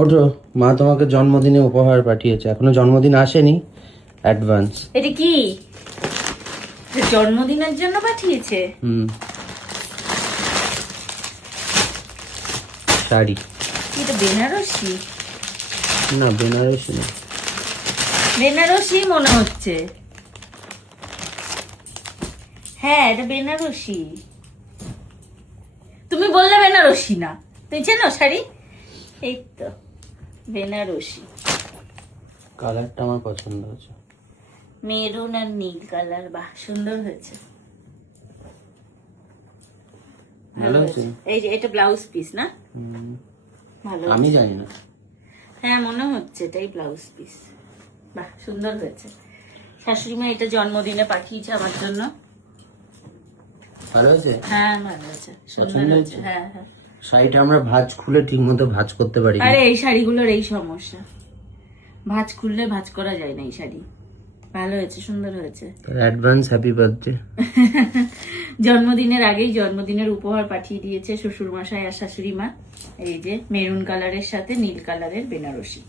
ওঠো, মা তোমাকে জন্মদিনে উপহার পাঠিয়েছে, এখনো জন্মদিন আসেনি, অ্যাডভান্স। এটা কি জন্মদিনের জন্য পাঠিয়েছে? শাড়ি। এটা বেনারসি? না, বেনারসি না। বেনারসি মনে হচ্ছে। হ্যাঁ, এটা বেনারসি। তুমি বললে বেনারসি না, তুমি চেনো শাড়ি? এই তো বেনারসি। কালারটা আমার পছন্দ হয়েছে, মেরুন আর নীল কালার। বাহ, সুন্দর হয়েছে। ভালো হয়েছে। এই যে এটা ব্লাউজ পিস না? ভালো। আমি জানি না। হ্যাঁ, মনে হচ্ছে এটাই ব্লাউজ পিস। বাহ, সুন্দর হয়েছে। শাশুড়ি মা এটা জন্মদিনে পাঠিয়েছে আমার জন্য। ভালো হয়েছে। হ্যাঁ, ভালো হয়েছে, সুন্দর পছন্দ হয়েছে। হয়েছে? হ্যাঁ হ্যাঁ। শাড়িটা আমরা ভাঁজ খুলে ঠিক মতো ভাঁজ করতে পারি না। আরে এই শাড়িগুলোর এই সমস্যা, ভাঁজ খুললে ভাঁজ করা যায় না এই শাড়ি। ভালো হয়েছে, সুন্দর হয়েছে। Advance happy birthday. জন্মদিনের আগেই জন্মদিনের উপহার পাঠিয়ে দিয়েছে শ্বশুর মশাই আর শাশুড়ি মা। এই যে মেরুন কালারের সাথে নীল কালারের বেনারসি।